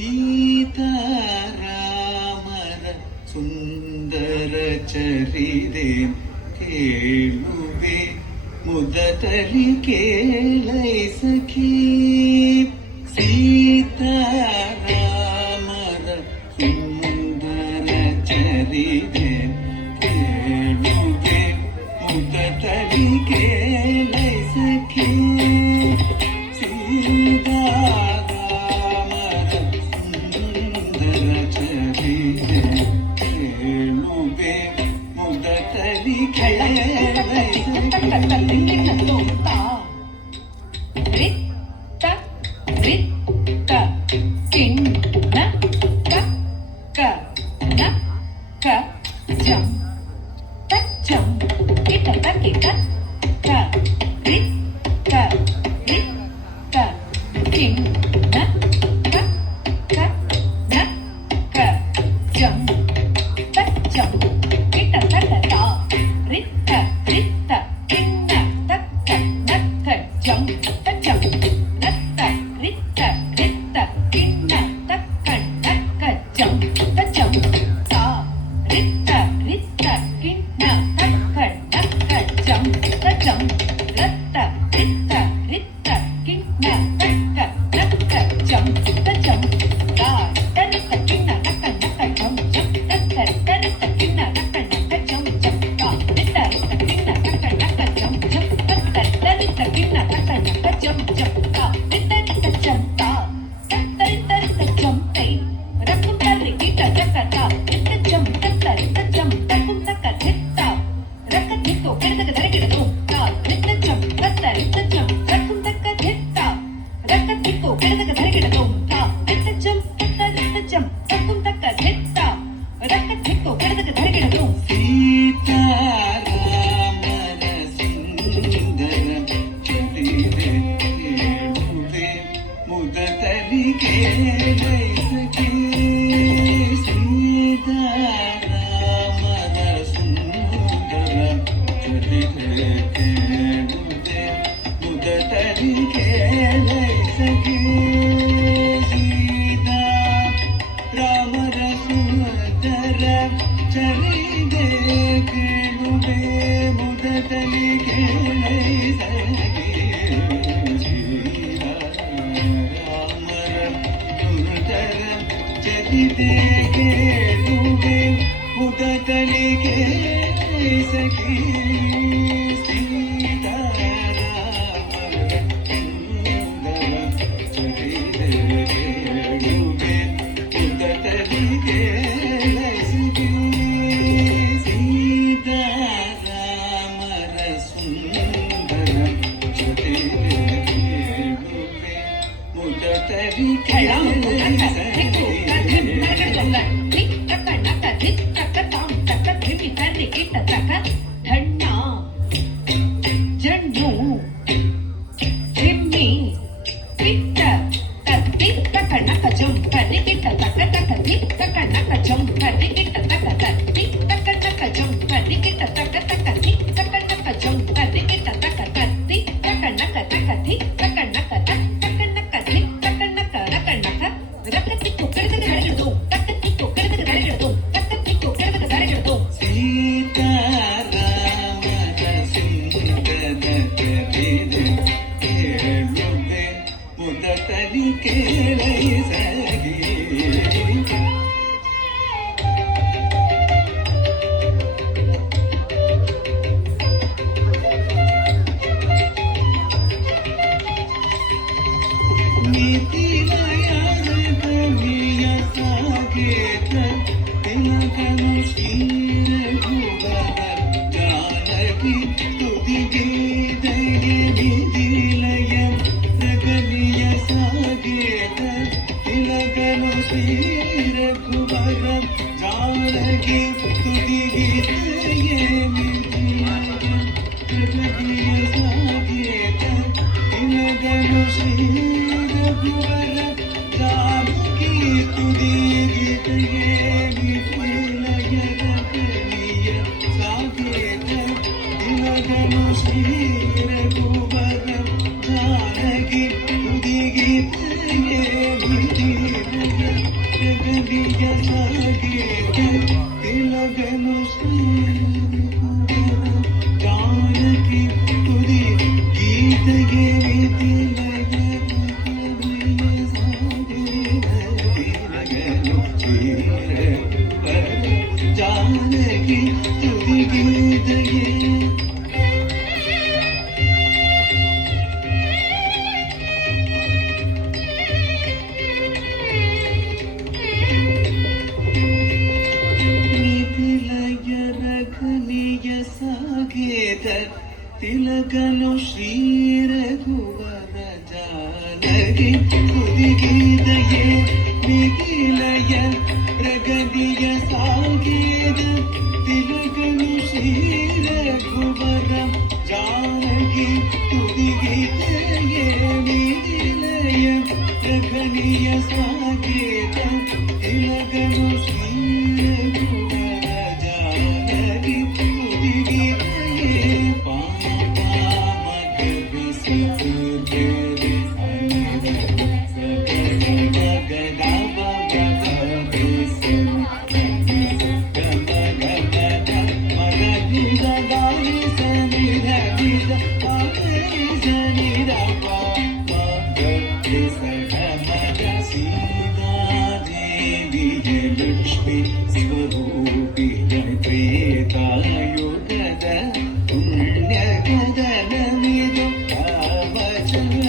ಸೀತಾರಾಮರ ಸುಂದರ ಚರಿದೆ ಕೇಳುವೆ ಮುದತಲಿ ಕೇಳೈ ಸಖಿ. ಸೀತಾರಾಮರ ಸುಂದರ ಚರಿದೆ ಕೇಳುವೆ ಮುದತಲಿ ಕೇಳೈ ಸಖಿ. ಿ ತಿಲಗನು ಶ್ರೀ ಜಾನಕಿ ತುದಿ ಗೀತೆಗೆ ಜಾನಕಿ ತುದಿ ಗೀತೆಗೆ ತಿಲಕನು ಶ್ರೀ ರಘುವರ ಜಾನಕಿ ತುದಿಗೀತೆಯೇ ನಿಖಿಲಯ ಪ್ರಗತಿಯ ಸಾಗೇದ ತಿಲಕನು ಶ್ರೀ ರಘುವರ ಜಾನಕಿ ತುದಿಗೀತೆಯೇ ನಿಖಿಲಯ ಪ್ರಗತಿಯ ಸಾಗೇದ ತಿಲಕನು ಶ್ರೀ ರಘುವರ ಜಾನಕಿ ತುದಿಗೀತೆಯೇ ಲಕ್ಷ್ಮಿ ಸ್ವರೂಪಿಯ ಪ್ರೇತಾಯುಗದ ಪುಣ್ಯ ಕದನಮಿದು ರಾಮಚಂದ್ರ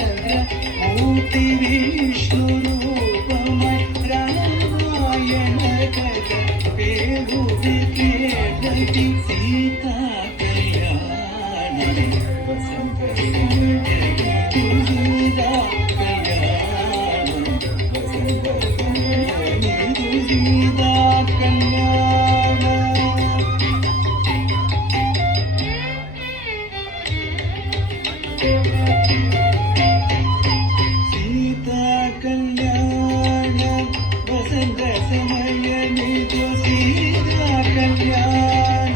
ಮೂರ್ತಿ ವಿಷ್ಣು ರೂಪಮಯ ರಾಮಾಯಣ ಕದ ಪೇರುದಿ ಕೇಳತಿ ಸೀತಾ ಕಲ್ಯಾಣ ವಸಂತ ತುಳಸಿದ ಕಲ್ಯಾಣ ವಸಂತ ತುಳಸಿದ ಕಲ್ಯಾಣ ಸೀತಾ ಕಲ್ಯಾಣ ವಸಂತ ಸಮಯ ನಿಜ ಸೀತಾ ಕಲ್ಯಾಣ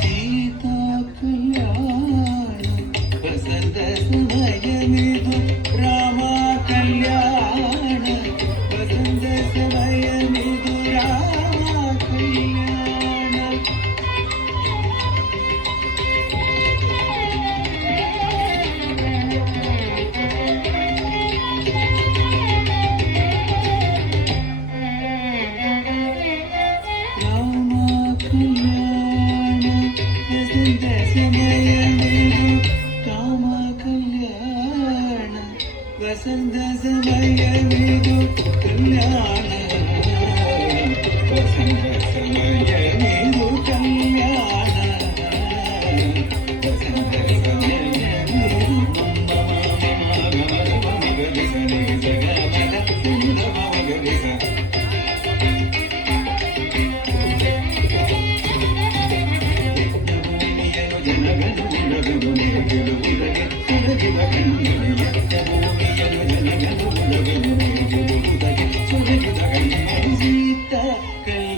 ಸೀತಾ ಕಲ್ಯಾಣ ವಸಂತ ಸಮಯ ನಿಜ ರಾಮ ಕಲ್ಯಾಣ ವಸಂತ ಸಮಯ ನಿಜ ರಾಮ ಕಲ್ಯಾಣ ರಾಮ ಕಲ್ಯಾಣ ವಸಂತ ಸಮಯ ನಿಜ ರಾಮ ಕಲ್ಯಾಣ ವಸಂತ ಸಮಯ ನಿಜ ಕಲ್ಯಾಣ ವಸಂತ ಸಮಯ ನಿಜ ಕಲ್ಯಾಣ ವಸಂತ ಸಮಯ ಸೀತಾ ಕಲ್ಯಾಣ